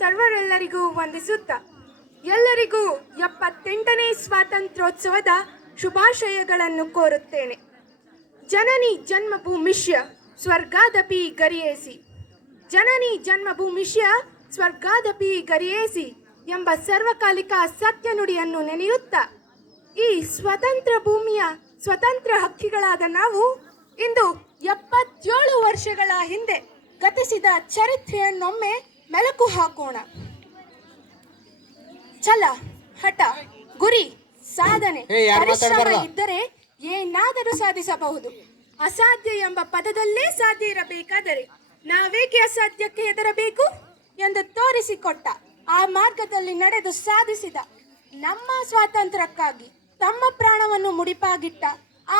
ಸರ್ವರೆಲ್ಲರಿಗೂ ವಂದಿಸುತ್ತಾ ಎಲ್ಲರಿಗೂ 78ನೇ ಸ್ವಾತಂತ್ರ್ಯೋತ್ಸವದ ಶುಭಾಶಯಗಳನ್ನು ಕೋರುತ್ತೇನೆ. ಜನನಿ ಜನ್ಮಭೂಮಿಷ್ಯ ಸ್ವರ್ಗಾದಪಿ ಗರಿಯೇಸಿ, ಜನನಿ ಜನ್ಮಭೂಮಿಷ್ಯ ಸ್ವರ್ಗಾದಪಿ ಗರಿಯೇಸಿ ಎಂಬ ಸರ್ವಕಾಲಿಕ ಸತ್ಯ ನುಡಿಯನ್ನು ನೆನೆಯುತ್ತಾ ಈ ಸ್ವತಂತ್ರ ಭೂಮಿಯ ಸ್ವತಂತ್ರ ಹಕ್ಕಿಗಳಾದ ನಾವು ಇಂದು 77 ವರ್ಷಗಳ ಹಿಂದೆ ಗತಿಸಿದ ಚರಿತ್ರೆಯನ್ನೊಮ್ಮೆ ಮೆಲುಕು ಹಾಕೋಣ. ಛಲ, ಹಠ, ಗುರಿ, ಸಾಧನೆ, ಪರಿಶ್ರಮ ಇದ್ದರೆ ಏನಾದರೂ ಸಾಧಿಸಬಹುದು. ಅಸಾಧ್ಯ ಎಂಬ ಪದದಲ್ಲೇ ಸಾಧ್ಯ ಇರಬೇಕಾದರೆ ನಾವೇಕೆ ಅಸಾಧ್ಯಕ್ಕೆ ಹೆದರಬೇಕು ಎಂದು ತೋರಿಸಿಕೊಟ್ಟ, ಆ ಮಾರ್ಗದಲ್ಲಿ ನಡೆದು ಸಾಧಿಸಿದ, ನಮ್ಮ ಸ್ವಾತಂತ್ರ್ಯಕ್ಕಾಗಿ ತಮ್ಮ ಪ್ರಾಣವನ್ನು ಮುಡಿಪಾಗಿಟ್ಟ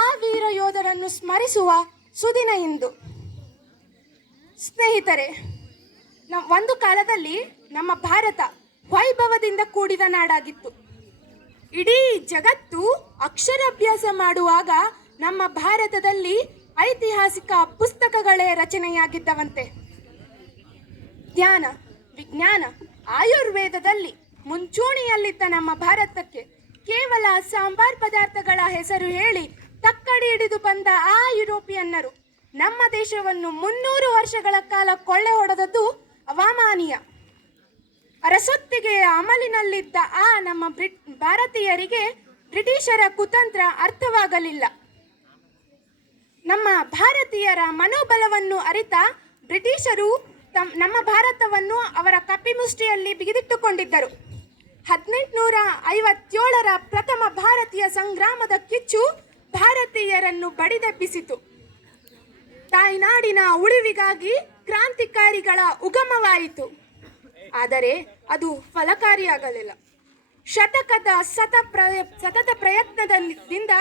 ಆ ವೀರ ಯೋಧರನ್ನು ಸ್ಮರಿಸುವ ಸುದಿನ ಇಂದು. ಸ್ನೇಹಿತರೆ, ಒಂದು ಕಾಲದಲ್ಲಿ ನಮ್ಮ ಭಾರತ ವೈಭವದಿಂದ ಕೂಡಿದ ನಾಡಾಗಿತ್ತು. ಇಡೀ ಜಗತ್ತು ಅಕ್ಷರಾಭ್ಯಾಸ ಮಾಡುವಾಗ ನಮ್ಮ ಭಾರತದಲ್ಲಿ ಐತಿಹಾಸಿಕ ಪುಸ್ತಕಗಳೇ ರಚನೆಯಾಗಿದ್ದವಂತೆ. ಜ್ಞಾನ, ವಿಜ್ಞಾನ, ಆಯುರ್ವೇದದಲ್ಲಿ ಮುಂಚೂಣಿಯಲ್ಲಿದ್ದ ನಮ್ಮ ಭಾರತಕ್ಕೆ ಕೇವಲ ಸಾಂಬಾರ್ ಪದಾರ್ಥಗಳ ಹೆಸರು ಹೇಳಿ ತಕ್ಕಡಿ ಹಿಡಿದು ಬಂದ ಆ ಯುರೋಪಿಯನ್ನರು ನಮ್ಮ ದೇಶವನ್ನು 300 ವರ್ಷಗಳ ಕಾಲ ಕೊಳ್ಳೆ ಹೊಡೆದದ್ದು ಅವಾಮಾನೀಯ. ಅರಸೊತ್ತಿಗೆಯ ಅಮಲಿನಲ್ಲಿದ್ದ ಆ ನಮ್ಮ ಭಾರತೀಯರಿಗೆ ಬ್ರಿಟಿಷರ ಕುತಂತ್ರ ಅರ್ಥವಾಗಲಿಲ್ಲ. ನಮ್ಮ ಭಾರತೀಯರ ಮನೋಬಲವನ್ನು ಅರಿತ ಬ್ರಿಟಿಷರು ನಮ್ಮ ಭಾರತವನ್ನು ಅವರ ಕಪಿಮುಷ್ಟಿಯಲ್ಲಿ ಬಿಗಿದಿಟ್ಟುಕೊಂಡಿದ್ದರು. 1857ರ ಪ್ರಥಮ ಭಾರತೀಯ ಸಂಗ್ರಾಮದ ಕಿಚ್ಚು ಭಾರತೀಯರನ್ನು ಬಡಿದೆಬ್ಬಿಸಿತು. ತಾಯ್ನಾಡಿನ ಉಳಿವಿಗಾಗಿ ಕ್ರಾಂತಿಕಾರಿಗಳ ಉಗಮವಾಯಿತು. ಆದರೆ ಅದು ಫಲಕಾರಿಯಾಗಲಿಲ್ಲ. ಶತಕದ ಸತತ ಪ್ರಯತ್ನದಿಂದ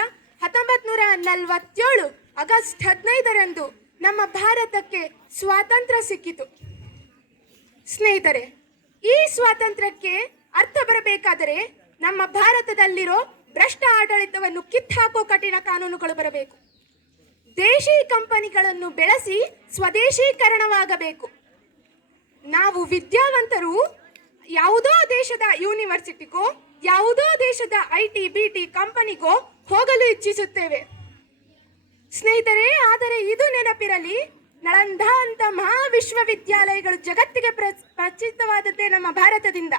1947 ಆಗಸ್ಟ್ 15ರಂದು ನಮ್ಮ ಭಾರತಕ್ಕೆ ಸ್ವಾತಂತ್ರ್ಯ ಸಿಕ್ಕಿತು. ಸ್ನೇಹಿತರೆ, ಈ ಸ್ವಾತಂತ್ರ್ಯಕ್ಕೆ ಅರ್ಥ ಬರಬೇಕಾದರೆ ನಮ್ಮ ಭಾರತದಲ್ಲಿರೋ ಭ್ರಷ್ಟ ಆಡಳಿತವನ್ನು ಕಿತ್ತಾಕೋ ಕಠಿಣ ಕಾನೂನುಗಳು ಬರಬೇಕು. ದೇಶಿ ಕಂಪನಿಗಳನ್ನು ಬೆಳೆಸಿ ಸ್ವದೇಶೀಕರಣವಾಗಬೇಕು. ನಾವು ವಿದ್ಯಾವಂತರು ಯಾವುದೋ ದೇಶದ ಯೂನಿವರ್ಸಿಟಿಗೋ ಯಾವುದೋ ದೇಶದ IT-BT ಕಂಪನಿಗೋ ಹೋಗಲು ಇಚ್ಛಿಸುತ್ತೇವೆ. ಸ್ನೇಹಿತರೆ, ಆದರೆ ಇದು ನೆನಪಿರಲಿ, ನಳಂದ ಅಂತ ಮಹಾವಿಶ್ವವಿದ್ಯಾಲಯಗಳು ಜಗತ್ತಿಗೆ ಪ್ರಚಿತವಾದದ್ದೇ ನಮ್ಮ ಭಾರತದಿಂದ.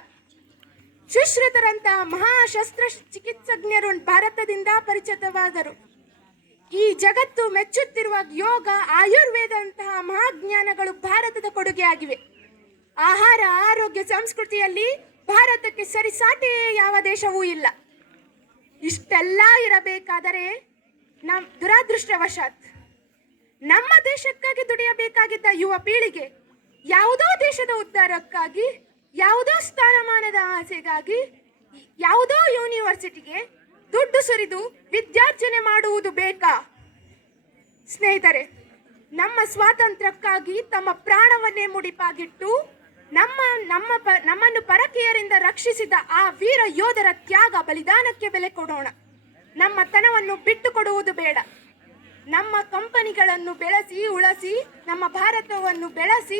ಸುಶ್ರುತರಂತ ಮಹಾಶಸ್ತ್ರ ಚಿಕಿತ್ಸಜ್ಞರು ಭಾರತದಿಂದ ಪರಿಚಿತವಾದರು. ಈ ಜಗತ್ತು ಮೆಚ್ಚುತ್ತಿರುವ ಯೋಗ, ಆಯುರ್ವೇದಂತಹ ಮಹಾಜ್ಞಾನಗಳು ಭಾರತದ ಕೊಡುಗೆಯಾಗಿವೆ. ಆಹಾರ, ಆರೋಗ್ಯ, ಸಂಸ್ಕೃತಿಯಲ್ಲಿ ಭಾರತಕ್ಕೆ ಸರಿಸಾಟಿಯೇ ಯಾವ ದೇಶವೂ ಇಲ್ಲ. ಇಷ್ಟೆಲ್ಲ ಇರಬೇಕಾದರೆ ದುರಾದೃಷ್ಟವಶಾತ್ ನಮ್ಮ ದೇಶಕ್ಕಾಗಿ ದುಡಿಯಬೇಕಾಗಿದ್ದ ಯುವ ಪೀಳಿಗೆ ಯಾವುದೋ ದೇಶದ ಉದ್ಧಾರಕ್ಕಾಗಿ, ಯಾವುದೋ ಸ್ಥಾನಮಾನದ ಆಸೆಗಾಗಿ, ಯಾವುದೋ ಯೂನಿವರ್ಸಿಟಿಗೆ ದುಡ್ಡು ಸುರಿದು ವಿದ್ಯಾರ್ಜನೆ ಮಾಡುವುದು ಬೇಕಾ? ಸ್ನೇಹಿತರೆ, ನಮ್ಮ ಸ್ವಾತಂತ್ರ್ಯಕ್ಕಾಗಿ ತಮ್ಮ ಪ್ರಾಣವನ್ನೇ ಮುಡಿಪಾಗಿಟ್ಟು ನಮ್ಮನ್ನು ಪರಕೀಯರಿಂದ ರಕ್ಷಿಸಿದ ಆ ವೀರ ಯೋಧರ ತ್ಯಾಗ ಬಲಿದಾನಕ್ಕೆ ಬೆಲೆ ಕೊಡೋಣ. ನಮ್ಮ ತನವನ್ನು ಬಿಟ್ಟು ಕೊಡುವುದು ಬೇಡ. ನಮ್ಮ ಕಂಪನಿಗಳನ್ನು ಬೆಳೆಸಿ ಉಳಿಸಿ ನಮ್ಮ ಭಾರತವನ್ನು ಬೆಳೆಸಿ